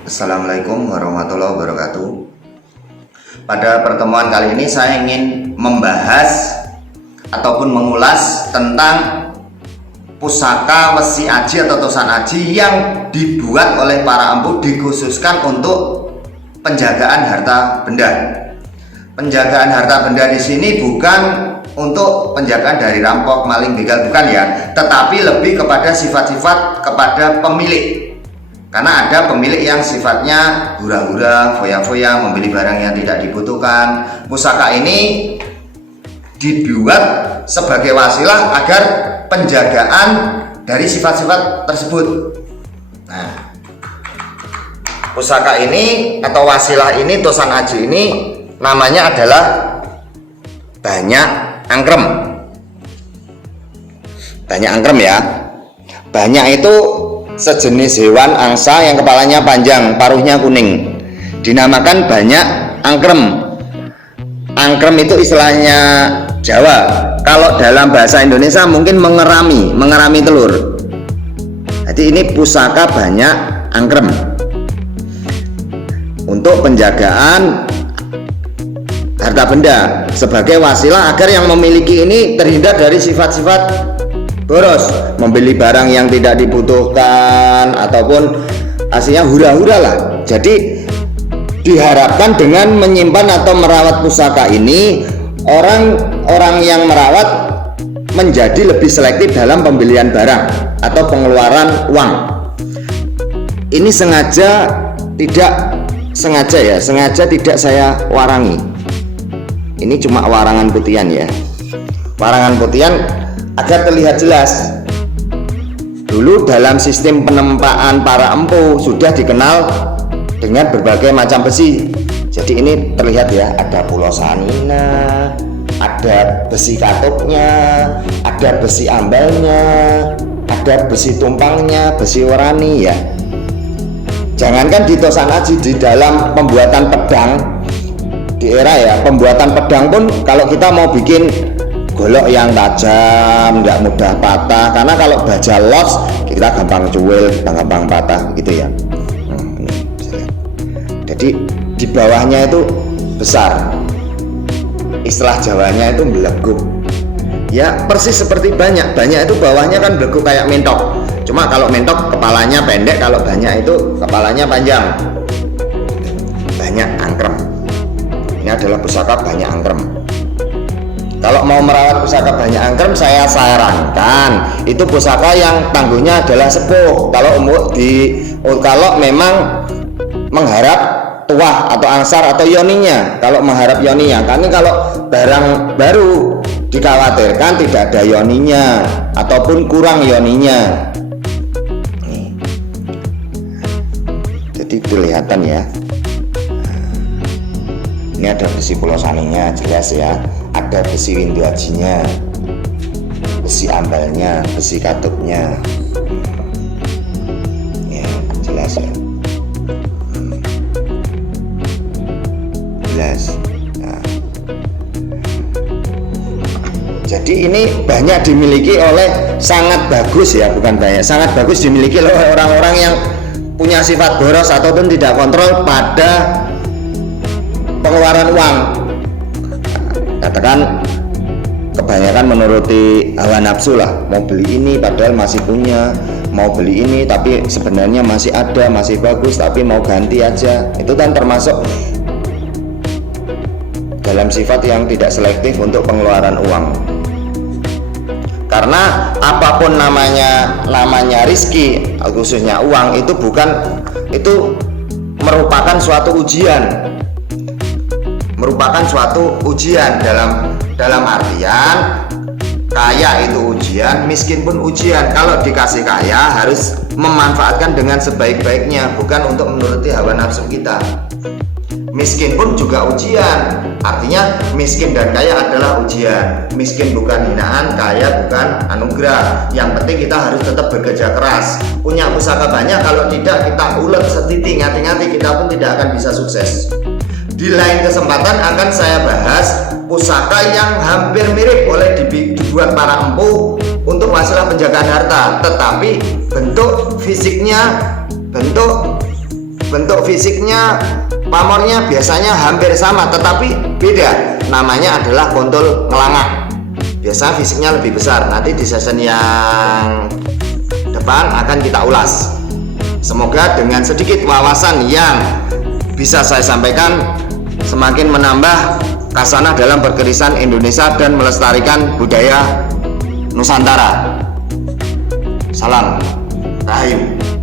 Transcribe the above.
Assalamualaikum warahmatullahi wabarakatuh. Pada pertemuan kali ini saya ingin membahas ataupun mengulas tentang pusaka Wesi Aji atau Tosan Aji yang dibuat oleh para empu, dikhususkan untuk penjagaan harta benda. Penjagaan harta benda di sini bukan untuk penjagaan dari rampok, maling, begal, bukan ya, tetapi lebih kepada sifat-sifat kepada pemilik. Karena ada pemilik yang sifatnya hura-hura, foya-foya, membeli barang yang tidak dibutuhkan. Pusaka ini dibuat sebagai wasilah agar penjagaan dari sifat-sifat tersebut. Nah, pusaka ini atau wasilah ini, Tosan Aji ini, namanya adalah banyak angkrem. Banyak angkrem ya. Banyak itu sejenis hewan angsa yang kepalanya panjang, paruhnya kuning. Dinamakan banyak angkrem. Angkrem itu istilahnya Jawa. Kalau dalam bahasa Indonesia mungkin mengerami telur. Jadi ini pusaka banyak angkrem untuk penjagaan harta benda sebagai wasilah agar yang memiliki ini terhindar dari sifat-sifat boros, membeli barang yang tidak dibutuhkan, ataupun aslinya hura-hura lah. Jadi diharapkan dengan menyimpan atau merawat pusaka ini, orang-orang yang merawat menjadi lebih selektif dalam pembelian barang atau pengeluaran uang. Ini sengaja tidak saya warangi. Ini cuma warangan putihan ya. Warangan putihan agar terlihat jelas. Dulu dalam sistem penempaan para empu sudah dikenal dengan berbagai macam besi. Jadi ini terlihat ya, ada pulau sanina, ada besi katupnya, ada besi ambalnya, ada besi tumpangnya, besi warani ya. Jangankan di Tosan Aji, di dalam pembuatan pedang di era ya, pembuatan pedang pun kalau kita mau bikin golok yang tajam, nggak mudah patah, karena kalau baja los kita gampang cuil, gampang patah gitu ya. Jadi di bawahnya itu besar, istilah Jawanya itu beleguk ya, persis seperti banyak itu bawahnya kan beleguk kayak mentok, cuma kalau mentok kepalanya pendek, kalau banyak itu kepalanya panjang. Banyak angkrem, ini adalah pusaka banyak angkrem. Kalau mau merawat pusaka banyak angkrem, saya sarankan itu pusaka yang tangguhnya adalah sepuh. Kalau memang mengharap tuah atau angsar atau yoninya, kalau mengharap yoninya, karena kalau barang baru dikhawatirkan tidak ada yoninya ataupun kurang yoninya. Jadi kelihatan ya. Ini ada besi pulau saninya jelas ya, ada besi windu ajinya, besi ambalnya, besi katupnya ya, jelas ya, jelas. Nah, jadi ini banyak dimiliki oleh, sangat bagus ya, bukan banyak, sangat bagus dimiliki oleh orang-orang yang punya sifat boros ataupun tidak kontrol pada pengeluaran uang. Katakan kebanyakan menuruti hawa nafsu lah, mau beli ini padahal masih punya, mau beli ini tapi sebenarnya masih ada, masih bagus tapi mau ganti aja. Itu kan termasuk dalam sifat yang tidak selektif untuk pengeluaran uang. Karena apapun namanya rizki, khususnya uang, itu merupakan suatu ujian. Dalam artian kaya itu ujian, miskin pun ujian. Kalau dikasih kaya harus memanfaatkan dengan sebaik-baiknya, bukan untuk menuruti hawa nafsu kita. Miskin pun juga ujian, artinya miskin dan kaya adalah ujian. Miskin bukan hinaan, kaya bukan anugerah. Yang penting kita harus tetap bekerja keras. Punya pusaka banyak, kalau tidak kita ulet setiti, ngati-ngati, kita pun tidak akan bisa sukses. Di lain kesempatan akan saya bahas pusaka yang hampir mirip, boleh dibuat para empu untuk masalah penjagaan harta, tetapi bentuk fisiknya, bentuk bentuk fisiknya pamornya biasanya hampir sama, tetapi beda. Namanya adalah kontol ngelangak. Biasa fisiknya lebih besar. Nanti di season yang depan akan kita ulas. Semoga dengan sedikit wawasan yang bisa saya sampaikan semakin menambah kasanah dalam berkerisan Indonesia dan melestarikan budaya Nusantara. Salam Rahayu.